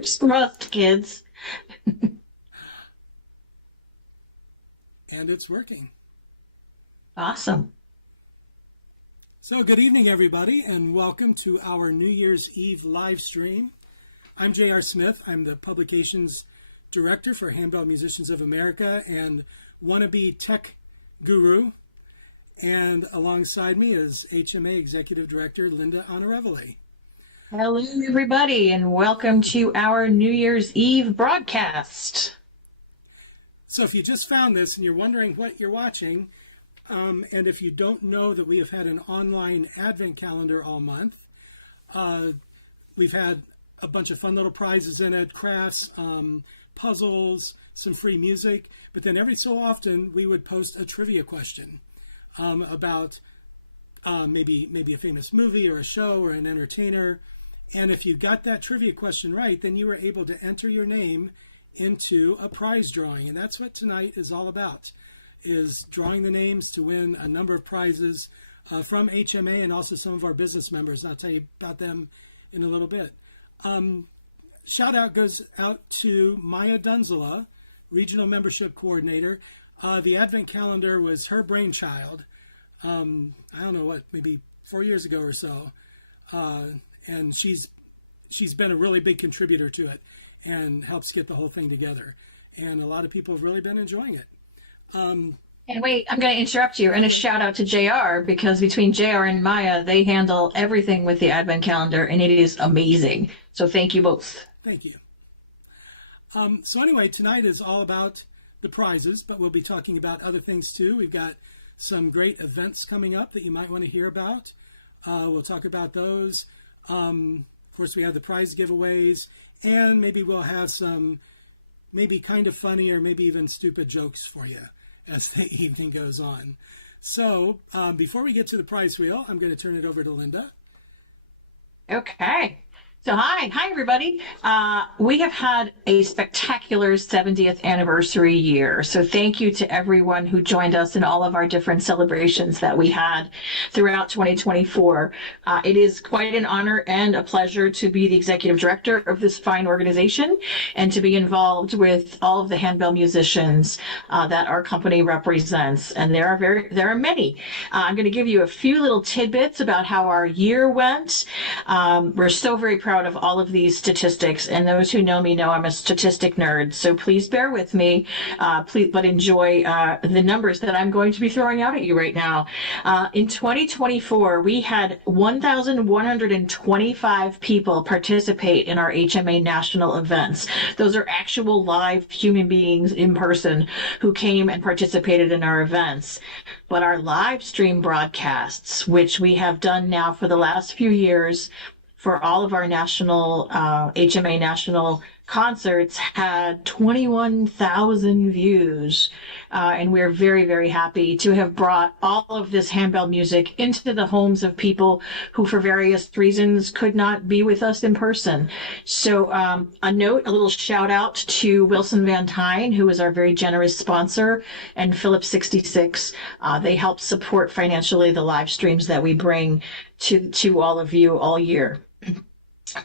Trust, kids. And it's working. Awesome. So good evening, everybody, and welcome to our New Year's Eve live stream. I'm J.R. Smith. I'm the Publications Director for Handbell Musicians of America and wannabe tech guru. And alongside me is HMA Executive Director Linda Honorevole. Hello, everybody, and welcome to our New Year's Eve broadcast. So if you just found this and you're wondering what you're watching, and if you don't know that we have had an online advent calendar all month, we've had a bunch of fun little prizes in it, crafts, puzzles, some free music, but then every so often we would post a trivia question about maybe a famous movie or a show or an entertainer. And if you got that trivia question right, then you were able to enter your name into a prize drawing. And that's what tonight is all about, is drawing the names to win a number of prizes from HMA and also some of our business members. I'll tell you about them in a little bit. Shout out goes out to Maya Dunzela, Regional Membership Coordinator. The Advent Calendar was her brainchild. I don't know what, maybe 4 years ago or so. And she's been a really big contributor to it and helps get the whole thing together. And a lot of people have really been enjoying it. And wait, I'm going to interrupt you and a shout out to JR, because between JR and Maya, they handle everything with the Advent calendar and it is amazing. So thank you both. Thank you. So anyway, tonight is all about the prizes, but we'll be talking about other things too. We've got some great events coming up that you might want to hear about. We'll talk about those. Of course, we have the prize giveaways, and maybe we'll have some maybe kind of funny or maybe even stupid jokes for you as the evening goes on. So before we get to the prize wheel, I'm going to turn it over to Linda. Okay. So hi everybody. We have had a spectacular 70th anniversary year. So thank you to everyone who joined us in all of our different celebrations that we had throughout 2024. It is quite an honor and a pleasure to be the executive director of this fine organization and to be involved with all of the handbell musicians that our company represents. And there are many. I'm going to give you a few little tidbits about how our year went. We're so very proud of all of these statistics, and those who know me know I'm a statistic nerd, so please bear with me, but enjoy the numbers that I'm going to be throwing out at you right now. In 2024, we had 1,125 people participate in our HMA national events. Those are actual live human beings in person who came and participated in our events. But our live stream broadcasts, which we have done now for the last few years, for all of our national HMA national concerts, had 21,000 views. And we're very, very happy to have brought all of this handbell music into the homes of people who, for various reasons, could not be with us in person. So a little shout out to Wilson Van Tyne, who is our very generous sponsor, and Phillips 66. They help support financially the live streams that we bring to all of you all year.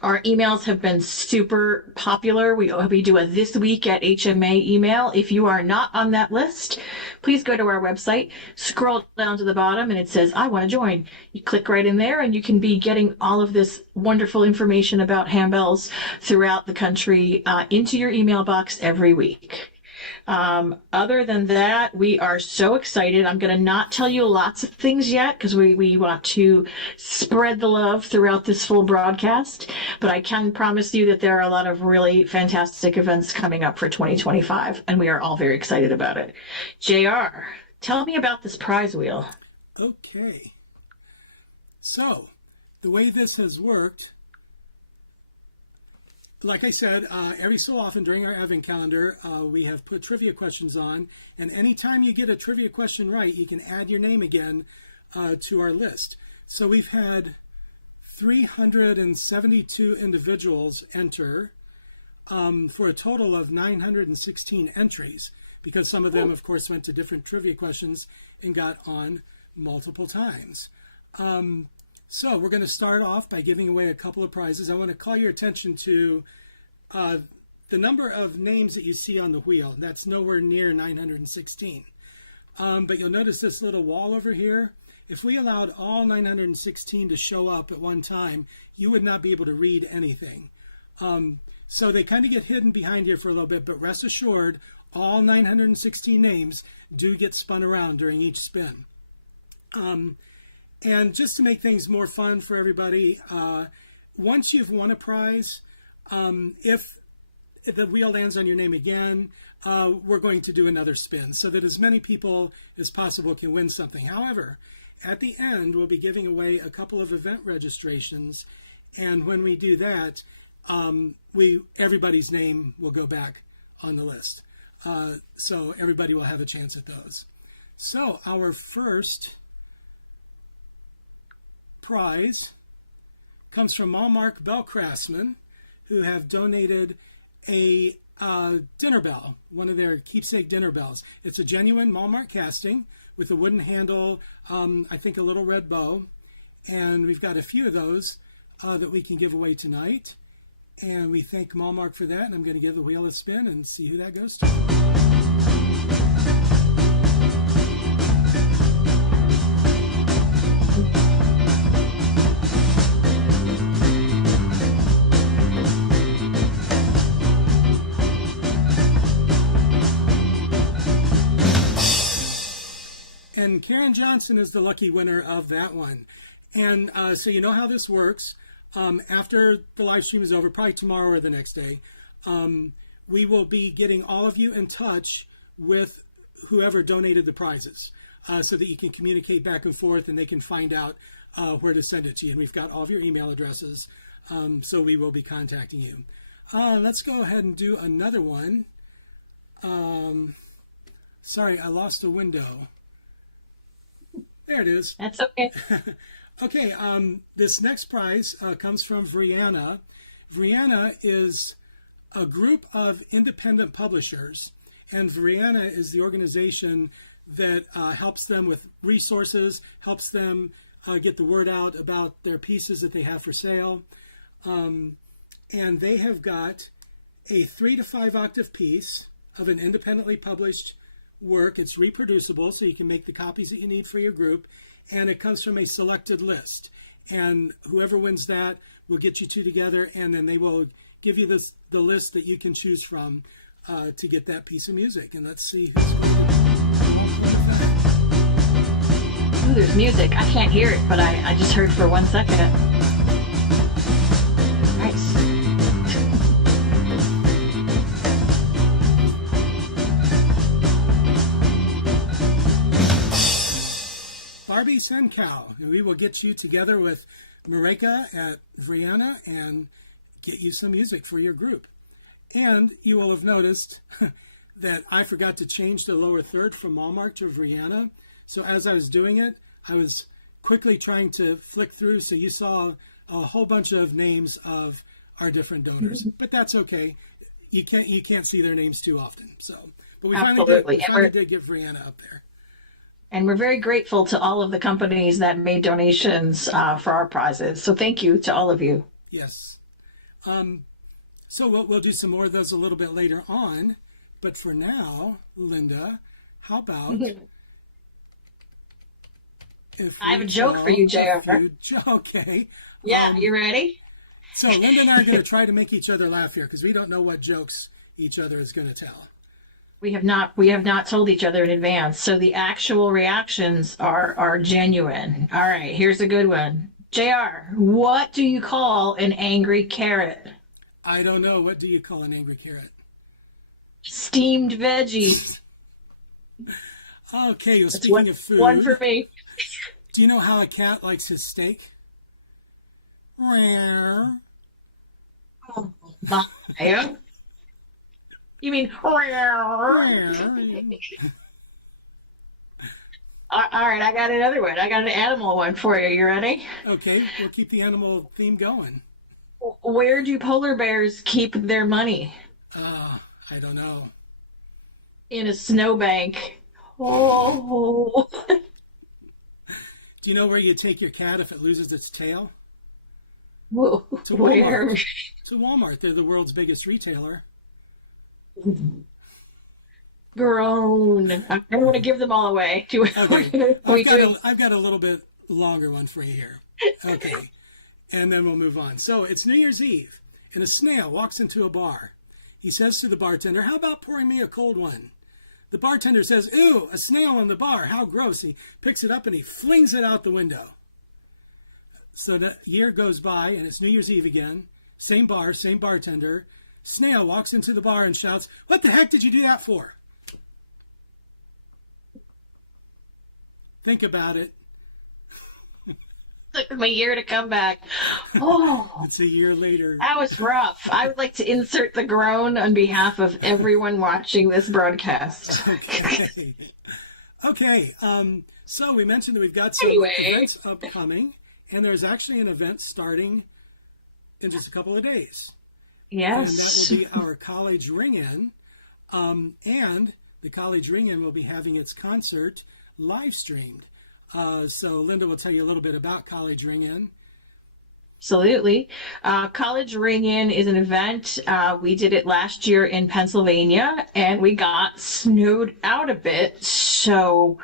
Our emails have been super popular. We do a This Week at HMA email. If you are not on that list, please go to our website, scroll down to the bottom, and it says, I want to join. You click right in there, and you can be getting all of this wonderful information about handbells throughout the country into your email box every week. Other than that, we are so excited. I'm going to not tell you lots of things yet because we want to spread the love throughout this full broadcast, but I can promise you that there are a lot of really fantastic events coming up for 2025, and we are all very excited about it. JR, tell me about this prize wheel. Okay. So, the way this has worked, like I said, every so often during our Advent calendar, we have put trivia questions on, and anytime you get a trivia question right, you can add your name again to our list. So we've had 372 individuals enter for a total of 916 entries, because some of them, of course, went to different trivia questions and got on multiple times. So we're going to start off by giving away a couple of prizes. I want to call your attention to the number of names that you see on the wheel, that's nowhere near 916. But you'll notice this little wall over here. If we allowed all 916 to show up at one time, you would not be able to read anything. So they kind of get hidden behind here for a little bit, but rest assured, all 916 names do get spun around during each spin. And just to make things more fun for everybody, once you've won a prize, if the wheel lands on your name again, we're going to do another spin so that as many people as possible can win something. However, at the end, we'll be giving away a couple of event registrations. And when we do that, everybody's name will go back on the list. So everybody will have a chance at those. So our first prize comes from Malmark Bell Craftsman, who have donated a dinner bell, one of their keepsake dinner bells. It's a genuine Malmark casting with a wooden handle, I think a little red bow. And we've got a few of those that we can give away tonight. And we thank Malmark for that. And I'm going to give the wheel a spin and see who that goes to. And Karen Johnson is the lucky winner of that one. And so you know how this works. After the live stream is over, probably tomorrow or the next day, we will be getting all of you in touch with whoever donated the prizes so that you can communicate back and forth and they can find out where to send it to you. And we've got all of your email addresses, so we will be contacting you. Let's go ahead and do another one. Sorry, I lost a window. There it is. That's okay. Okay, this next prize comes from Vriana. Vriana is a group of independent publishers, and Vriana is the organization that helps them with resources, helps them get the word out about their pieces that they have for sale. And they have got a 3 to 5 octave piece of an independently published work. It's reproducible, so you can make the copies that you need for your group. And it comes from a selected list. And whoever wins that will get you two together, and then they will give you the list that you can choose from to get that piece of music. And let's see who's going to... Ooh, there's music. I can't hear it, but I just heard for 1 second. Nice. Barbie Senkow. We will get you together with Mareka at Vriana and get you some music for your group. And you will have noticed that I forgot to change the lower third from Malmark to Vriana. So as I was doing it, I was quickly trying to flick through, so you saw a whole bunch of names of our different donors. But that's okay. You can't see their names too often. So, but we finally did get Vriana up there. And we're very grateful to all of the companies that made donations for our prizes. So thank you to all of you. Yes. So we'll do some more of those a little bit later on. But for now, Linda, how about... I have a joke for you, JR. Okay. Yeah, you ready? So Linda and I are going to try to make each other laugh here because we don't know what jokes each other is going to tell. We have not told each other in advance, so the actual reactions are genuine. All right, here's a good one. JR, what do you call an angry carrot? I don't know. What do you call an angry carrot? Steamed veggies. Okay, well, speaking of food. One for me. Do you know how a cat likes his steak? Rare. Oh, my. You mean... All right, I got another one. I got an animal one for you. You ready? Okay, we'll keep the animal theme going. Where do polar bears keep their money? I don't know. In a snowbank. Oh. Do you know where you take your cat if it loses its tail? To Walmart. Where? To Walmart. They're the world's biggest retailer. Grown. I don't want to give them all away. Do Okay, we do? I've got a little bit longer one for you here. Okay, and then we'll move on. So it's New Year's Eve, and a snail walks into a bar. He says to the bartender, "How about pouring me a cold one?" The bartender says, "Ooh, a snail in the bar, how gross." He picks it up and he flings it out the window. So the year goes by, and it's New Year's Eve again. Same bar, same bartender. Snail walks into the bar and shouts, "What the heck did you do that for?" Think about it. Took me a year to come back. Oh, It's a year later. that was rough. I would like to insert the groan on behalf of everyone watching this broadcast. Okay. Okay. So we mentioned that we've got some Anyway. events upcoming, and there's actually an event starting in just a couple of days. And that Yes. will be our College Ring-In. And the College Ring-In will be having its concert live streamed. So Linda will tell you a little bit about College Ring-In. Absolutely. College Ring In is an event. We did it last year in Pennsylvania and we got snowed out a bit. So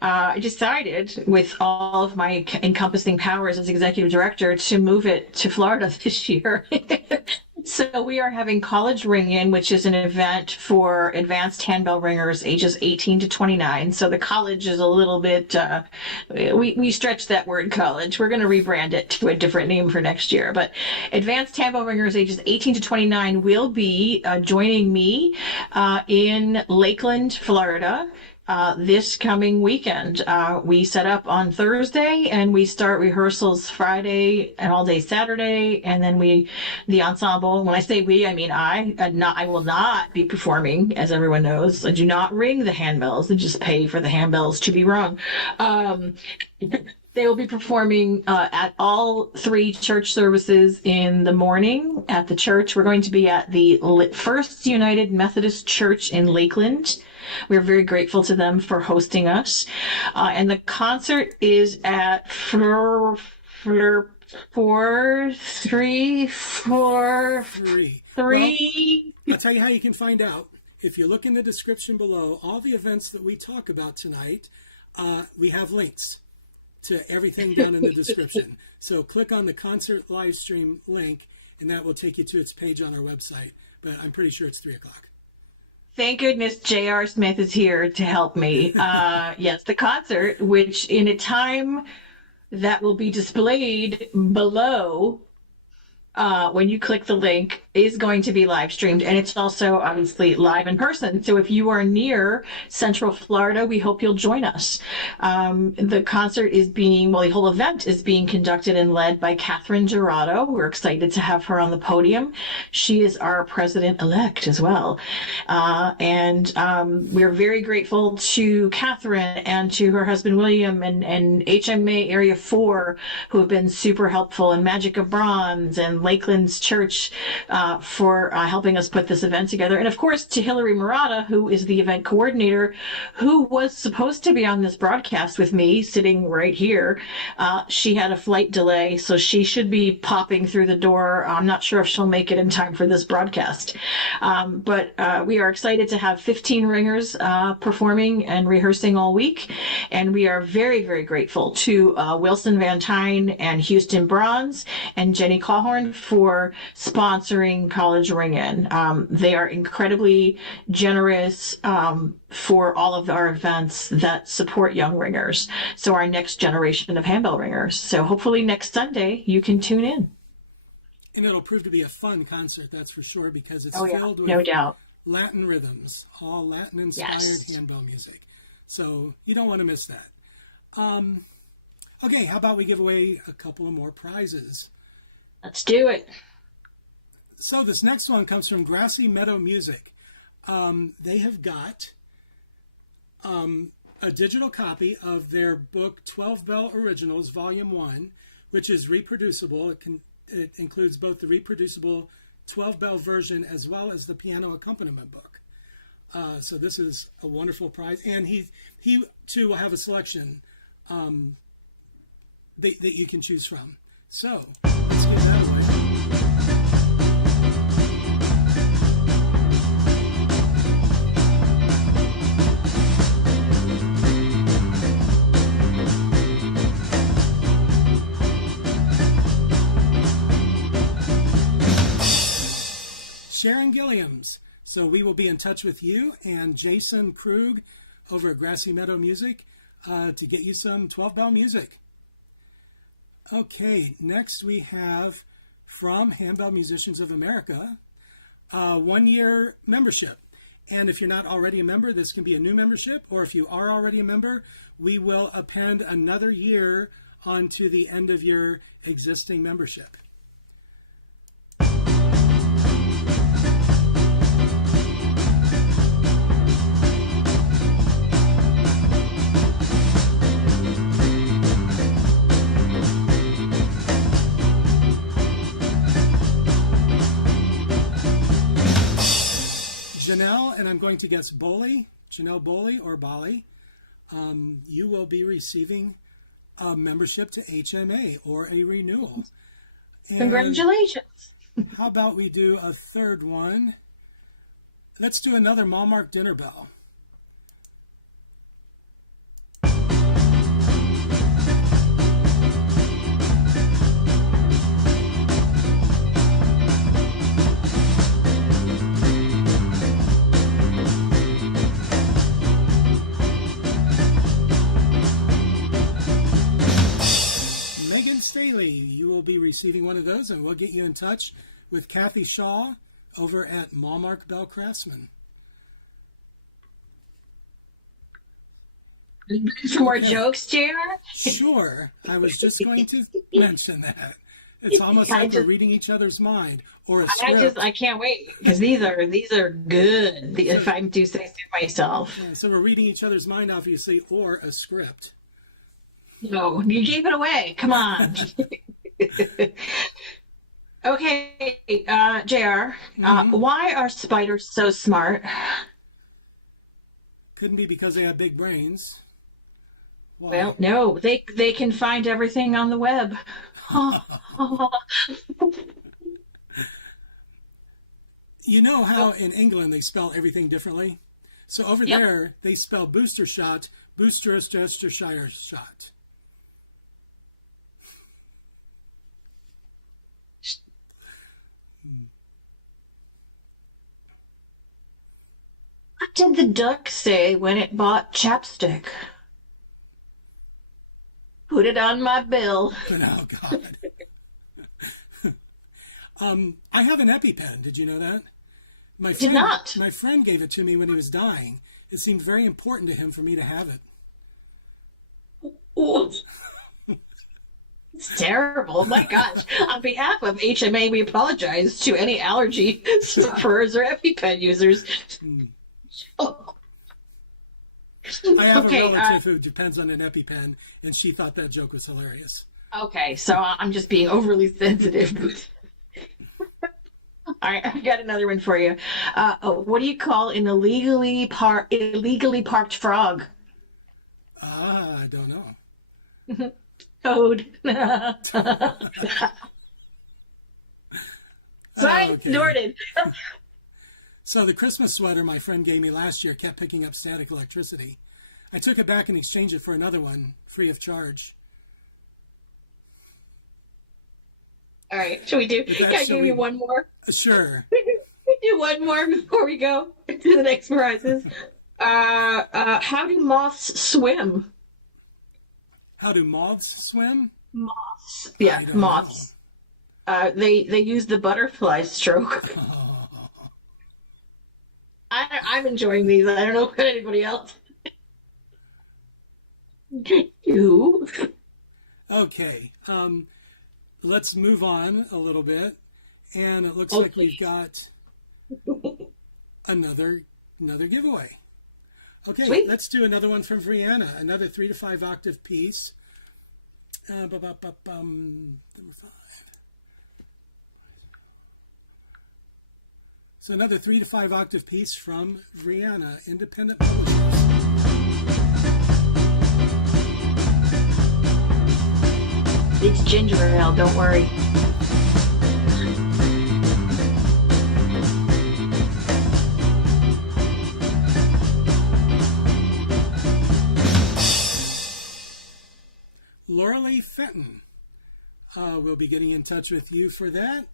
I decided, with all of my encompassing powers as executive director, to move it to Florida this year. So we are having College Ring In, which is an event for advanced handbell ringers ages 18 to 29. So the college is a little bit, we stretched that word college. We're going to rebrand it to a different name for next year. But advanced handbell ringers ages 18 to 29 will be joining me in Lakeland, Florida. This coming weekend. We set up on Thursday and we start rehearsals Friday and all day Saturday. And then the ensemble, when I say we, I mean I will not be performing, as everyone knows. I do not ring the handbells. I just pay for the handbells to be rung. They will be performing at all 3 church services in the morning at the church. We're going to be at the First United Methodist Church in Lakeland. We're very grateful to them for hosting us. And the concert is at 3. three. I'll tell you how you can find out. If you look in the description below, all the events that we talk about tonight, we have links to everything down in the description. So click on the concert live stream link, and that will take you to its page on our website. But I'm pretty sure it's 3 o'clock. Thank goodness J.R. Smith is here to help me. Yes, the concert, which in a time that will be displayed below when you click the link, is going to be live streamed, and it's also obviously live in person. So if you are near Central Florida, we hope you'll join us. The concert is the whole event is being conducted and led by Catherine Gerardo. We're excited to have her on the podium. She is our president-elect as well. And we're very grateful to Catherine and to her husband, William, and HMA Area 4, who have been super helpful, and Magic of Bronze and Lakeland's Church, for helping us put this event together. And of course, to Hillary Murata, who is the event coordinator, who was supposed to be on this broadcast with me, sitting right here. She had a flight delay, so she should be popping through the door. I'm not sure if she'll make it in time for this broadcast. But we are excited to have 15 ringers performing and rehearsing all week. And we are very, very grateful to Wilson Van Tyne and Houston Bronze and Jenny Cawhorn for sponsoring College Ring-In. They are incredibly generous for all of our events that support young ringers. So our next generation of handbell ringers. So hopefully next Sunday you can tune in. And it'll prove to be a fun concert, that's for sure, because it's Oh, yeah, filled with no doubt. Latin rhythms, all Latin-inspired Yes. handbell music. So you don't want to miss that. Okay, how about we give away a couple of more prizes? Let's do it. So this next one comes from Grassy Meadow Music. They have got a digital copy of their book 12 Bell Originals Volume 1, which is reproducible. It includes both the reproducible 12 bell version as well as the piano accompaniment book. So this is a wonderful prize, and he too will have a selection that you can choose from. So let's give that away. Sharon Gilliams. So we will be in touch with you and Jason Krug over at Grassy Meadow Music to get you some 12-bell music. Okay, next we have from Handbell Musicians of America, 1-year membership. And if you're not already a member, this can be a new membership, or if you are already a member, we will append another year onto the end of your existing membership. Janelle, and I'm going to guess Boley, Janelle Boley or Bali, you will be receiving a membership to HMA or a renewal. And congratulations. How about we do a third one? Let's do another Malmark dinner bell. Staley, you will be receiving one of those, and we'll get you in touch with Kathy Shaw over at Malmark Bell Craftsman. Some more jokes, JR? Sure. I was just going to mention that. It's almost like we're reading each other's mind, or a script. I can't wait, because these are good, if I do say so myself. Yeah, so we're reading each other's mind, obviously, or a script. No, you gave it away. Come on. Okay, JR, why are spiders so smart? Couldn't be because they have big brains. Why? Well, no, they can find everything on the web. You know how in England they spell everything differently? So over there, they spell booster shot, Worcestershire shot. What did the duck say when it bought chapstick? Put it on my bill. Oh, God. I have an EpiPen. Did you know that? Did not. My friend gave it to me when he was dying. It seemed very important to him for me to have it. Ooh. It's terrible. Oh my gosh. On behalf of HMA, we apologize to any allergy sufferers or EpiPen users. Oh. I have a relative who depends on an EpiPen, and she thought that joke was hilarious. Okay, so I'm just being overly sensitive. All right, I've got another one for you. What do you call an illegally parked frog? I don't know. Toad. Sorry, Norton. So the Christmas sweater my friend gave me last year kept picking up static electricity. I took it back and exchanged it for another one, free of charge. All right, should we do? Can I give you one more? Sure. Do one more before we go to the next prizes. How do moths swim? How do moths swim? Moths. Yeah, moths. They use the butterfly stroke. I'm enjoying these. I don't know about anybody else. You. Okay. Let's move on a little bit. And it looks like we've got another giveaway. Okay, sweet. Let's do another one from Vriana. Another 3 to 5 octave piece. So another 3 to 5 octave piece from Vriana, independent publishers. It's ginger ale, don't worry. Lauralee Fenton will be getting in touch with you for that.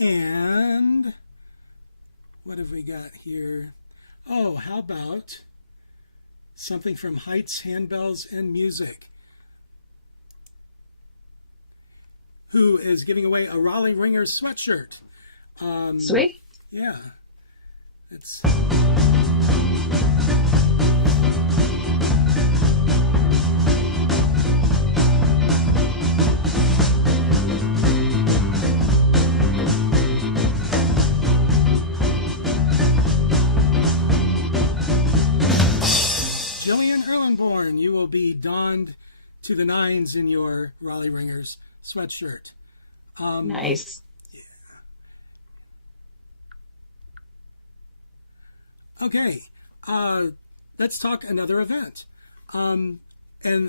And what have we got here? Oh, how about something from Heights Handbells and Music, who is giving away a Raleigh Ringers sweatshirt. Sweet. Yeah. It's... Jillian Erlenborn, you will be donned to the nines in your Raleigh Ringers sweatshirt. Nice. Yeah. Okay, let's talk another event. And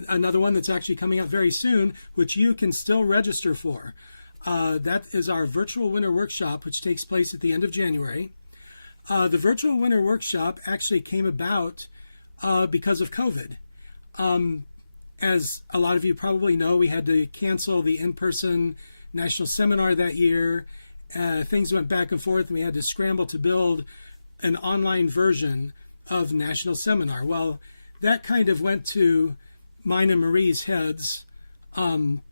another one that's actually coming up very soon, which you can still register for. That is our Virtual Winter Workshop, which takes place at the end of January. The Virtual Winter Workshop actually came about because of COVID. As a lot of you probably know, we had to cancel the in-person national seminar that year. Things went back and forth, and we had to scramble to build an online version of the national seminar. Well, that kind of went to mine and Marie's heads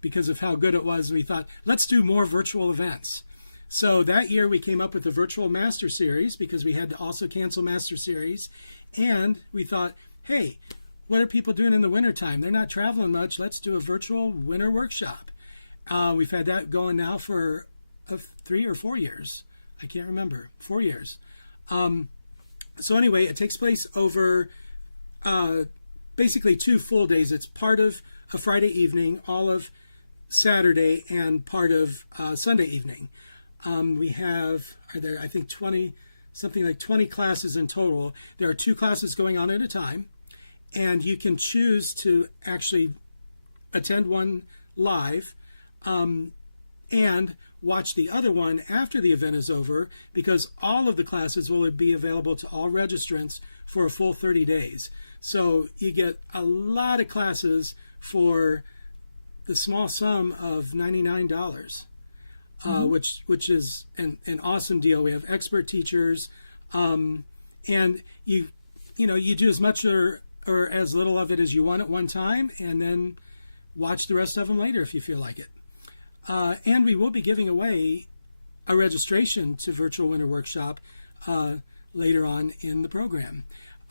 because of how good it was. We thought, let's do more virtual events. So that year we came up with the Virtual Master Series because we had to also cancel Master Series. And we thought, hey, what are people doing in the wintertime? They're not traveling much. Let's do a virtual winter workshop. We've had that going now for 3 or 4 years. I can't remember. 4 years. So anyway, it takes place over basically 2 full days. It's part of a Friday evening, all of Saturday, and part of Sunday evening. We have, I think 20, something like 20 classes in total. There are 2 classes going on at a time, and you can choose to actually attend one live and watch the other one after the event is over, because all of the classes will be available to all registrants for a full 30 days. So you get a lot of classes for the small sum of $99. Which is an awesome deal. We have expert teachers, and you do as much or as little of it as you want at one time, and then watch the rest of them later if you feel like it. And we will be giving away a registration to Virtual Winter Workshop later on in the program.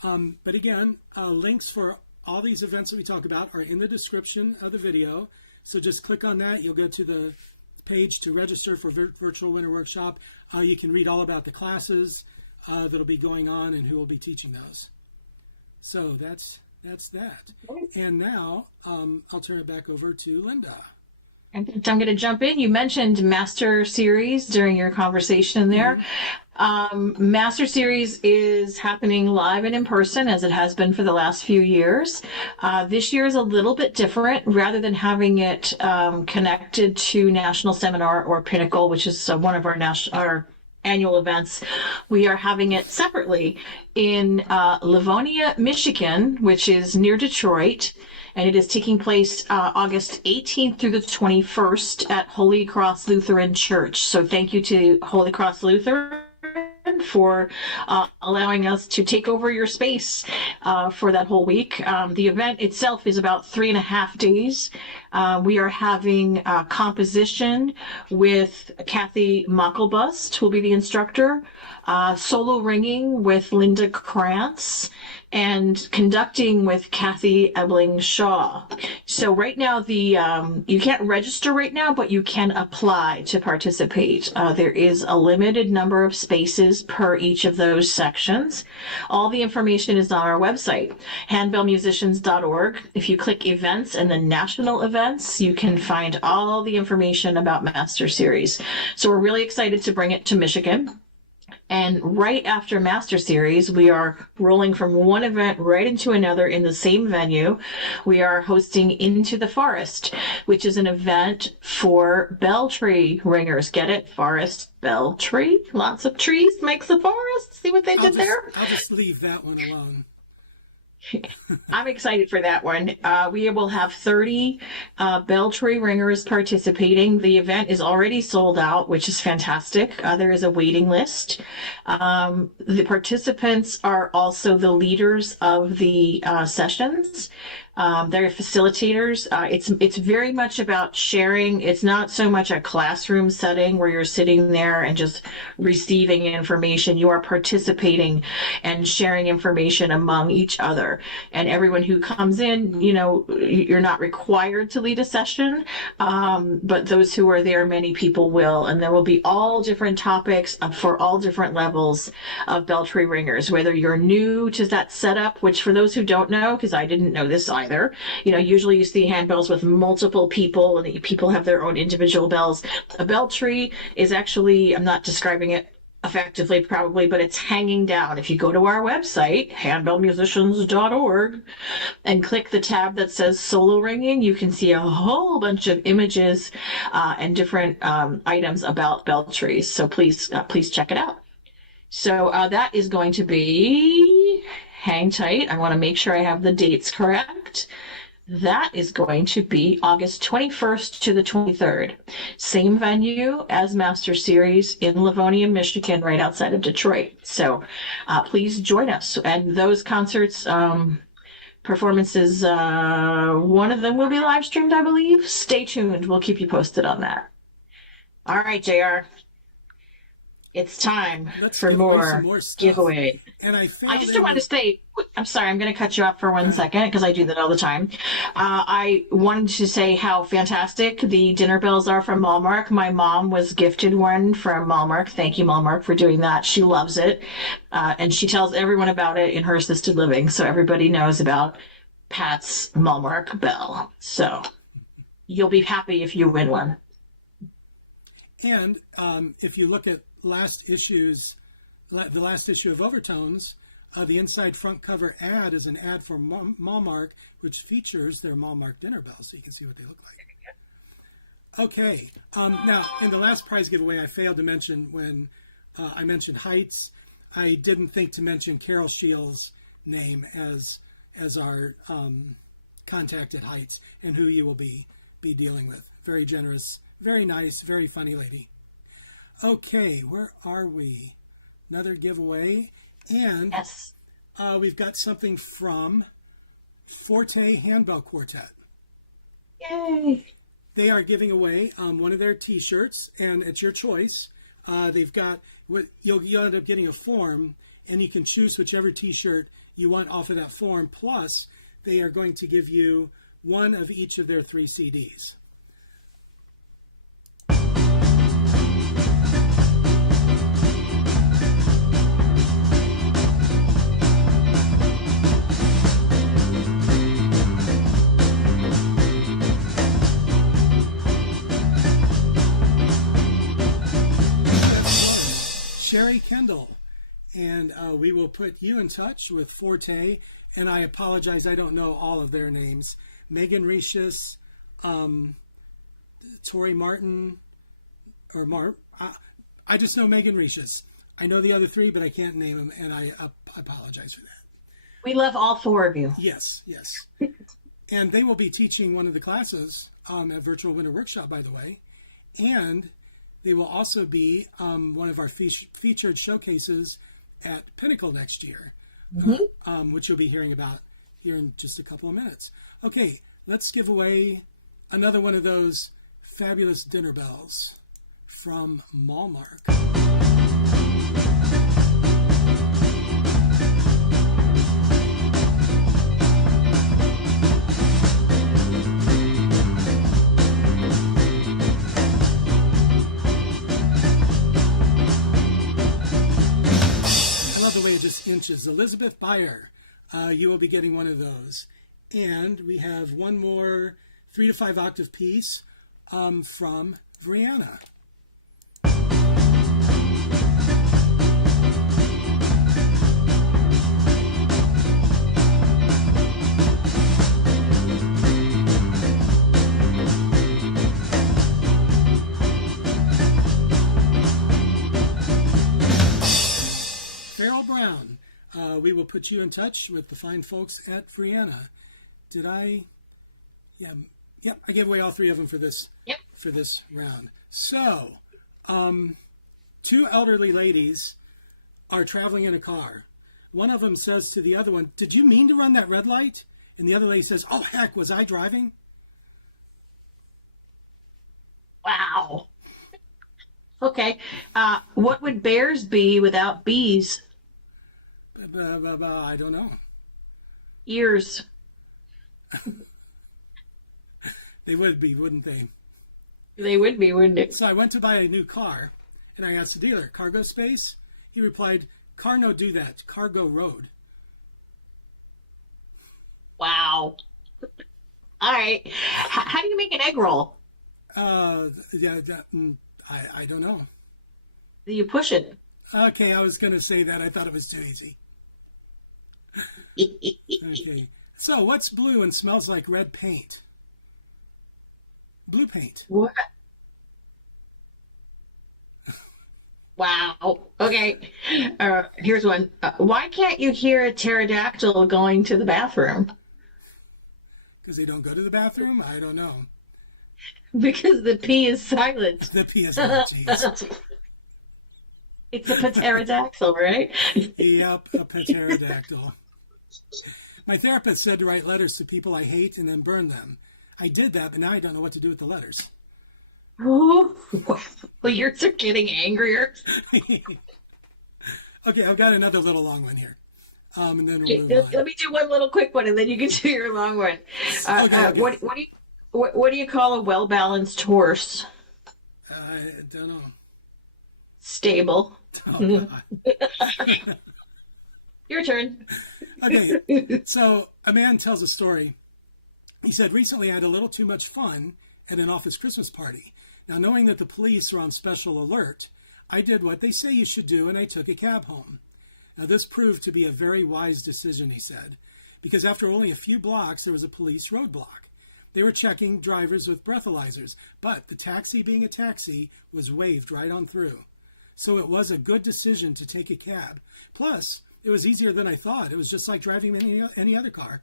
But again, links for all these events that we talk about are in the description of the video. So just click on that. You'll go to the page to register for Virtual Winter Workshop. You can read all about the classes that'll be going on and who will be teaching those. So that's that. And now I'll turn it back over to Linda. I'm going to jump in. You mentioned Master Series during your conversation there. Master Series is happening live and in person, as it has been for the last few years. This year is a little bit different. Rather than having it connected to National Seminar or Pinnacle, which is one of our annual events, we are having it separately in Livonia, Michigan, which is near Detroit. And it is taking place August 18th through the 21st at Holy Cross Lutheran Church. So thank you to Holy Cross Lutheran for allowing us to take over your space for that whole week. The event itself is about 3.5 days. We are having composition with Kathy Mockelbust, who will be the instructor, solo ringing with Linda Krantz, and conducting with Kathy Ebling Shaw. So right now, you can't register right now, but you can apply to participate. There is a limited number of spaces per each of those sections. All the information is on our website, handbellmusicians.org. If you click events and then national events, you can find all the information about Master Series. So we're really excited to bring it to Michigan. And right after Master Series, we are rolling from one event right into another in the same venue. We are hosting Into the Forest, which is an event for bell tree ringers. Get it? Forest, bell tree. Lots of trees makes a forest. See what they did there? I'll just leave that one alone. I'm excited for that one. We will have 30 Beltree ringers participating. The event is already sold out, which is fantastic. There is a waiting list. The participants are also the leaders of the sessions. They're facilitators. It's very much about sharing. It's not so much a classroom setting where you're sitting there and just receiving information. You are participating and sharing information among each other. And everyone who comes in, you're not required to lead a session, but those who are there, many people will. And there will be all different topics for all different levels of Beltree ringers, whether you're new to that setup, which for those who don't know, because I didn't know this either, usually you see handbells with multiple people and people have their own individual bells. A Beltree is actually, I'm not describing it effectively probably, but it's hanging down. If you go to our website, handbellmusicians.org, and click the tab that says solo ringing, you can see a whole bunch of images and different items about Beltrees. So please check it out. So that is going to be, hang tight, I want to make sure I have the dates correct. That is going to be August 21st to the 23rd. Same venue as Master Series in Livonia, Michigan, right outside of Detroit. So please join us. And those concerts, performances, one of them will be live streamed, I believe. Stay tuned. We'll keep you posted on that. All right, JR. It's time for more giveaway. And I just don't want to say, I'm sorry, I'm going to cut you off for 1 second because I do that all the time. I wanted to say how fantastic the dinner bells are from Malmark. My mom was gifted one from Malmark. Thank you, Malmark, for doing that. She loves it. And she tells everyone about it in her assisted living. So everybody knows about Pat's Malmark bell. So you'll be happy if you win one. And if you look at the last issue of Overtones, the inside front cover ad is an ad for Malmark, which features their Malmark dinner bells, so you can see what they look like. Okay. Now, in the last prize giveaway, I failed to mention when I mentioned Heights. I didn't think to mention Carol Shields' name as our contact at Heights and who you will be dealing with. Very generous, very nice, very funny lady. Okay, where are we? Another giveaway. And yes. We've got something from Forte Handbell Quartet. Yay! They are giving away one of their T-shirts, and it's your choice. They've got, you'll end up getting a form, and you can choose whichever T-shirt you want off of that form. Plus, they are going to give you one of each of their 3 CDs. Sherry Kendall, and we will put you in touch with Forte, and I apologize, I don't know all of their names. Megan Recius, Tori Martin, I just know Megan Recius. I know the other 3, but I can't name them, and I apologize for that. We love all 4 of you. Yes. And they will be teaching one of the classes at Virtual Winter Workshop, by the way, and they will also be one of our featured showcases at Pinnacle next year, which you'll be hearing about here in just a couple of minutes. Okay, let's give away another one of those fabulous dinner bells from Malmark. The way it just inches. Elizabeth Beyer, you will be getting one of those. And we have one more 3 to 5 octave piece from Brianna. Farrell Brown, we will put you in touch with the fine folks at Brianna. Did I? Yeah. Yep. I gave away all three of them for this. Yep. For this round. So, two elderly ladies are traveling in a car. One of them says to the other one, "Did you mean to run that red light?" And the other lady says, "Oh, heck, was I driving?" Wow. Okay. What would bears be without bees? I don't know. Ears. They would be, wouldn't they? They would be, wouldn't it? So I went to buy a new car, and I asked the dealer, "Cargo space?" He replied, "Car no do that. Cargo road." Wow. All right. How do you make an egg roll? Yeah, I don't know. You push it. Okay, I was going to say that. I thought it was too easy. Okay. So, what's blue and smells like red paint? Blue paint. What? Wow. Okay. Here's one. Why can't you hear a pterodactyl going to the bathroom? Because they don't go to the bathroom? I don't know. Because the P is silent. The P is not, jeez. It's a pterodactyl, right? Yep, a pterodactyl. My therapist said to write letters to people I hate and then burn them. I did that, but now I don't know what to do with the letters. Oh, well, yours are getting angrier. Okay, I've got another little long one here. And then we'll move on. Let me do one little quick one, and then you can do your long one. Okay. What do you call a well-balanced horse? I don't know. Stable. Oh, God. Your turn. Okay, so a man tells a story. He said, "Recently I had a little too much fun at an office Christmas party. Now, knowing that the police are on special alert, I did what they say you should do, and I took a cab home. Now, this proved to be a very wise decision," he said, "because after only a few blocks, there was a police roadblock. They were checking drivers with breathalyzers, but the taxi being a taxi was waved right on through. So it was a good decision to take a cab. Plus, it was easier than I thought. It was just like driving any other car."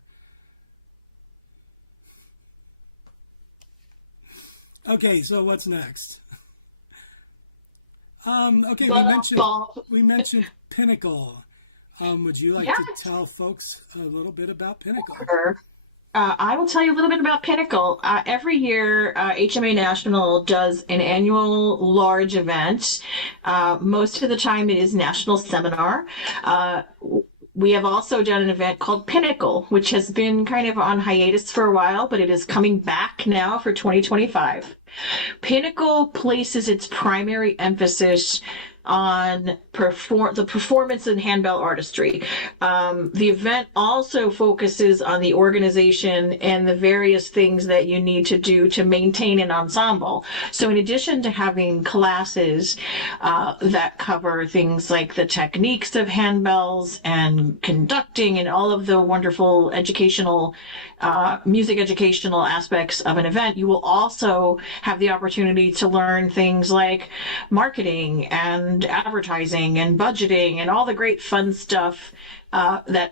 Okay, so what's next? Okay, we mentioned Pinnacle. Would you like to tell folks a little bit about Pinnacle? Sure. I will tell you a little bit about Pinnacle. Every year, HMA National does an annual large event. Most of the time, it is National Seminar. We have also done an event called Pinnacle, which has been kind of on hiatus for a while, but it is coming back now for 2025. Pinnacle places its primary emphasis on the performance and handbell artistry. The event also focuses on the organization and the various things that you need to do to maintain an ensemble. So in addition to having classes that cover things like the techniques of handbells and conducting and all of the wonderful educational music educational aspects of an event, you will also have the opportunity to learn things like marketing and advertising and budgeting and all the great fun stuff that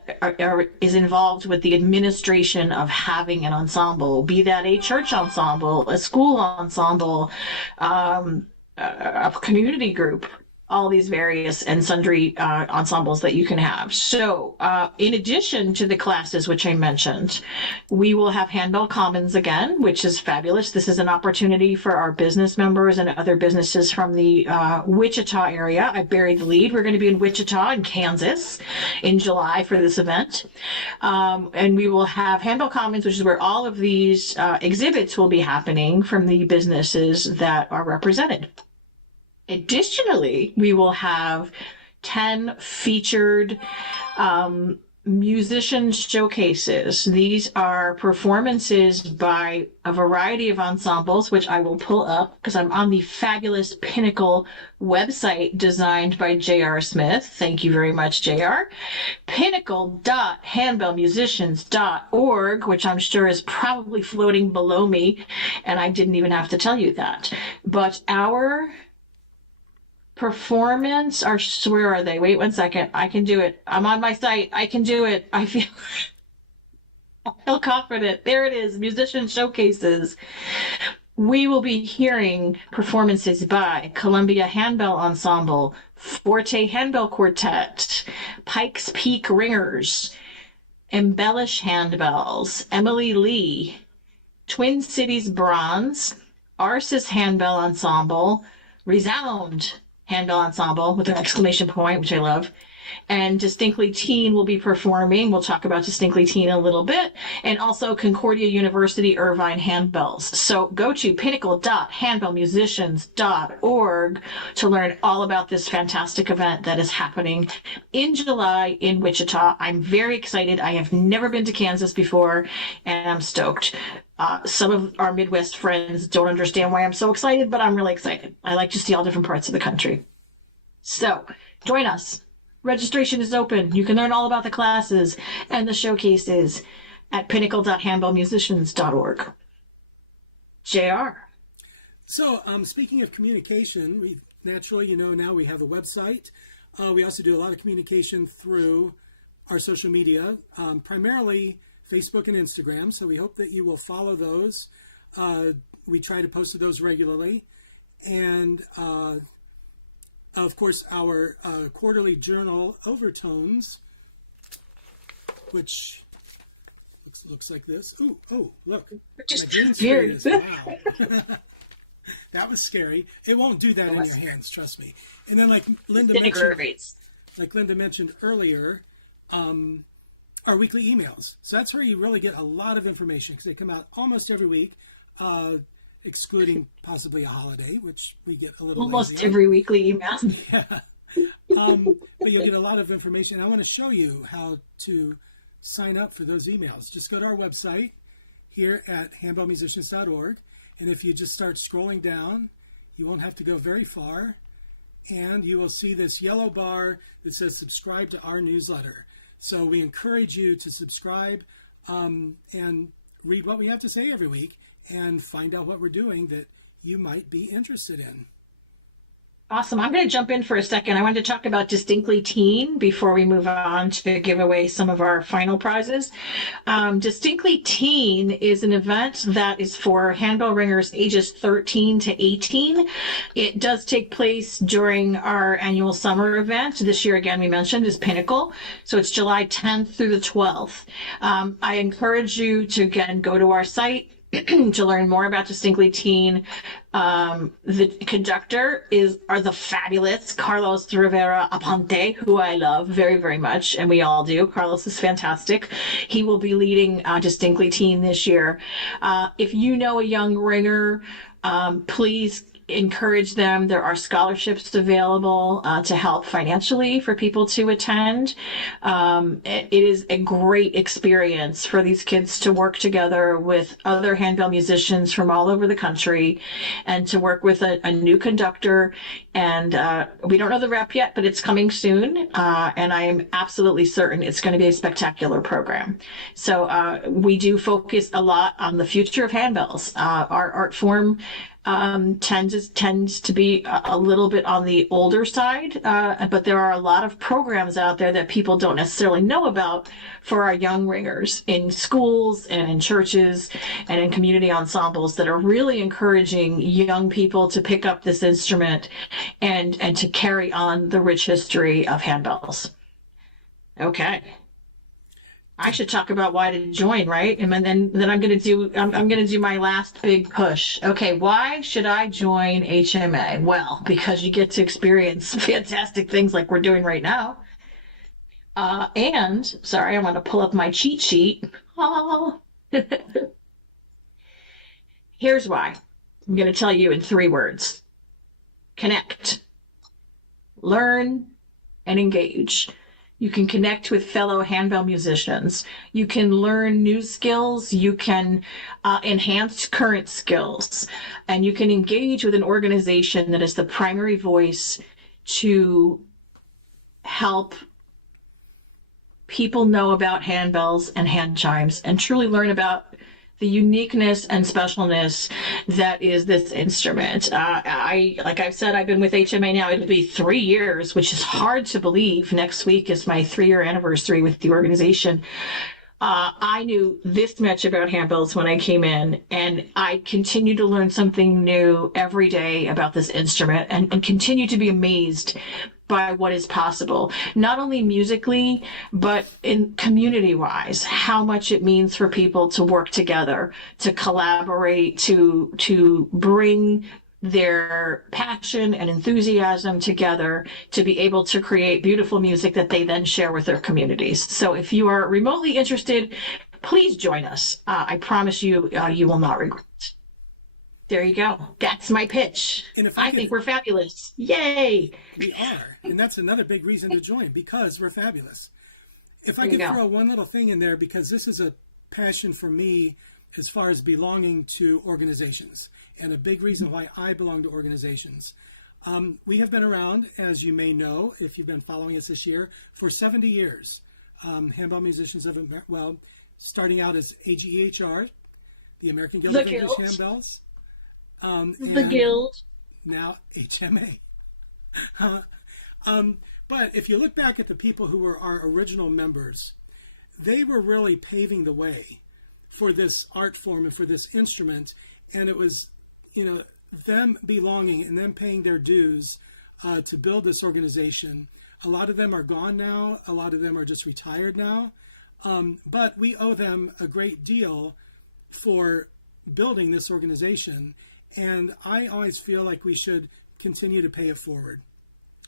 is involved with the administration of having an ensemble, be that a church ensemble, a school ensemble, a community group, all these various and sundry ensembles that you can have. So in addition to the classes which I mentioned, we will have Handbell Commons again, which is fabulous. This is an opportunity for our business members and other businesses from the Wichita area. I buried the lead. We're going to be in Wichita and Kansas in July for this event. And we will have Handbell Commons, which is where all of these exhibits will be happening from the businesses that are represented. Additionally, we will have 10 featured musician showcases. These are performances by a variety of ensembles, which I will pull up because I'm on the fabulous Pinnacle website designed by J.R. Smith. Thank you very much, J.R. Pinnacle.handbellmusicians.org, which I'm sure is probably floating below me, and I didn't even have to tell you that. But our performance, or where are they? Wait 1 second. I can do it. I'm on my site. I can do it. I feel confident. There it is. Musician showcases. We will be hearing performances by Columbia Handbell Ensemble, Forte Handbell Quartet, Pikes Peak Ringers, Embellish Handbells, Emily Lee, Twin Cities Bronze, Arsis Handbell Ensemble, Resound Handbell Ensemble with an exclamation point, which I love. And Distinctly Teen will be performing. We'll talk about Distinctly Teen in a little bit. And also Concordia University Irvine Handbells. So go to pinnacle.handbellmusicians.org to learn all about this fantastic event that is happening in July in Wichita. I'm very excited. I have never been to Kansas before, and I'm stoked. Some of our Midwest friends don't understand why I'm so excited, but I'm really excited. I like to see all different parts of the country. So join us. Registration is open. You can learn all about the classes and the showcases at pinnacle.handbellmusicians.org. JR. So, speaking of communication, we naturally, now we have a website. We also do a lot of communication through our social media, primarily Facebook and Instagram. So we hope that you will follow those. We try to post to those regularly. And of course, our quarterly journal, Overtones, which looks like this. Ooh, oh, look. Just very wow. That was scary. It won't do that in your hands, trust me. And then like Linda mentioned earlier, our weekly emails. So that's where you really get a lot of information because they come out almost every week. Excluding possibly a holiday, which we get a little almost lazy on. Every weekly email. Yeah. But you'll get a lot of information. I want to show you how to sign up for those emails. Just go to our website here at handbellmusicians.org. And if you just start scrolling down, you won't have to go very far. And you will see this yellow bar that says subscribe to our newsletter. So we encourage you to subscribe and read what we have to say every week and find out what we're doing that you might be interested in. Awesome. I'm going to jump in for a second. I wanted to talk about Distinctly Teen before we move on to give away some of our final prizes. Distinctly Teen is an event that is for handbell ringers ages 13 to 18. It does take place during our annual summer event. This year, again, we mentioned is Pinnacle. So it's July 10th through the 12th. I encourage you to, again, go to our site to learn more about Distinctly Teen. The conductor are the fabulous Carlos Rivera Aponte, who I love very, very much, and we all do. Carlos is fantastic. He will be leading Distinctly Teen this year. If you know a young ringer, please encourage them. There are scholarships available to help financially for people to attend. It is a great experience for these kids to work together with other handbell musicians from all over the country and to work with a new conductor. And we don't know the rep yet, but it's coming soon. And I am absolutely certain it's going to be a spectacular program. So we do focus a lot on the future of handbells. Our art form tends to be a little bit on the older side, but there are a lot of programs out there that people don't necessarily know about for our young ringers in schools and in churches and in community ensembles that are really encouraging young people to pick up this instrument and to carry on the rich history of handbells. Okay. I should talk about why to join, right? And then I'm going to do my last big push. Okay, why should I join HMA? Well, because you get to experience fantastic things like we're doing right now. And sorry, I want to pull up my cheat sheet. Oh. Here's why. I'm going to tell you in 3 words. Connect, learn, and engage. You can connect with fellow handbell musicians. You can learn new skills. You can enhance current skills. And you can engage with an organization that is the primary voice to help people know about handbells and hand chimes and truly learn about the uniqueness and specialness that is this instrument. Like I've said, I've been with HMA now. It'll be 3 years, which is hard to believe. Next week is my 3-year anniversary with the organization. I knew this much about handbells when I came in, and I continue to learn something new every day about this instrument and continue to be amazed by what is possible, not only musically, but in community wise, how much it means for people to work together, to collaborate, to bring their passion and enthusiasm together to be able to create beautiful music that they then share with their communities. So if you are remotely interested, please join us. I promise you, you will not regret it. There you go. That's my pitch. And if I think we're fabulous. Yay! We are. And that's another big reason to join, because we're fabulous. If I could throw one little thing in there, because this is a passion for me as far as belonging to organizations, and a big reason why I belong to organizations. We have been around, as you may know, if you've been following us this year, for 70 years. Handbell Musicians of America, well, starting out as AGEHR, the American Guild of English Handbells. The Guild. Now HMA. But if you look back at the people who were our original members, they were really paving the way for this art form and for this instrument. And it was, them belonging and them paying their dues to build this organization. A lot of them are gone now. A lot of them are just retired now. But we owe them a great deal for building this organization. And I always feel like we should continue to pay it forward.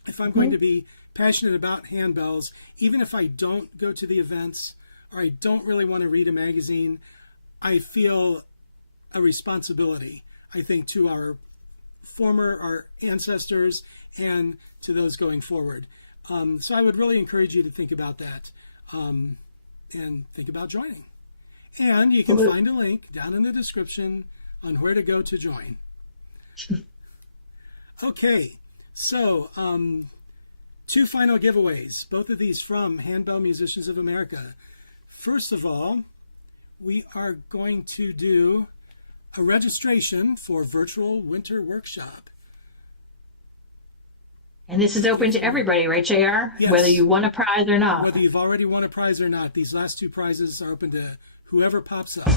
If I'm going to be passionate about handbells, even if I don't go to the events or I don't really want to read a magazine, I feel a responsibility, I think, to our ancestors and to those going forward. So I would really encourage you to think about that and think about joining. And you can find a link down in the description on where to go to join. Okay, so 2 final giveaways, both of these from Handbell Musicians of America. First of all, we are going to do a registration for virtual winter workshop. And this is open to everybody, right, JR? Yes. Whether you won a prize or not. Whether you've already won a prize or not, these last 2 prizes are open to whoever pops up.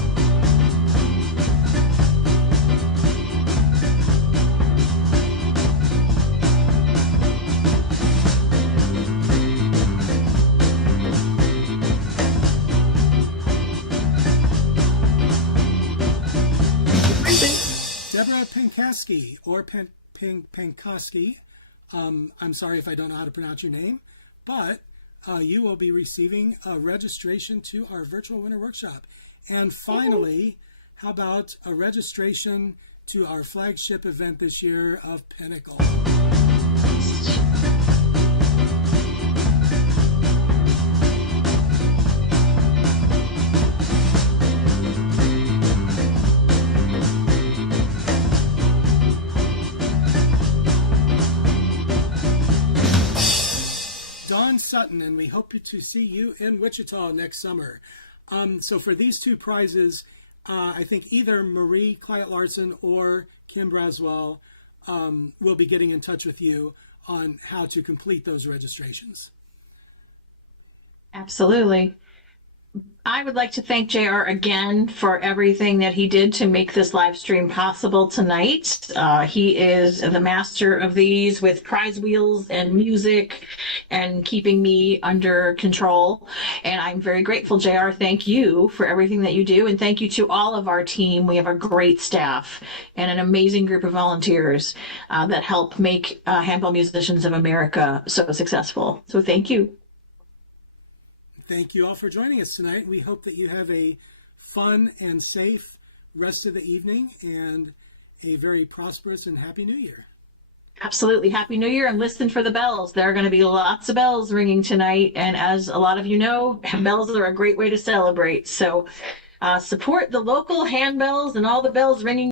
Deborah Penkoski, or Penkoski. I'm sorry if I don't know how to pronounce your name, but you will be receiving a registration to our virtual winter workshop. And finally, how about a registration to our flagship event this year of Pinnacle? Dawn Sutton, and we hope to see you in Wichita next summer. So for these 2 prizes, I think either Marie Clyatt Larson or Kim Braswell will be getting in touch with you on how to complete those registrations. Absolutely. I would like to thank JR again for everything that he did to make this live stream possible tonight. He is the master of these with prize wheels and music and keeping me under control. And I'm very grateful, JR. Thank you for everything that you do. And thank you to all of our team. We have a great staff and an amazing group of volunteers that help make Handbell Musicians of America so successful. So thank you. Thank you all for joining us tonight. We hope that you have a fun and safe rest of the evening and a very prosperous and happy New Year. Absolutely. Happy New Year, and listen for the bells. There are going to be lots of bells ringing tonight. And as a lot of you know, bells are a great way to celebrate. So support the local handbells and all the bells ringing